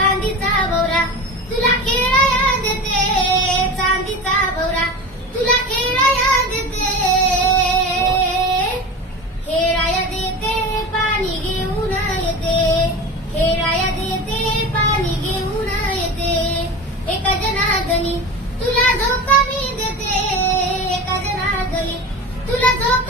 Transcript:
चांदीचा बोरा तुला खेळाया देते. चांदीचा बोरा तुला खेळाया देते. खेळाया देते पाणी घेऊन येते. खेळाया देते पाणी घेऊन येते. एका जनार्दनी तुला झोका मी देते. एका जनार्दनी तुला झोका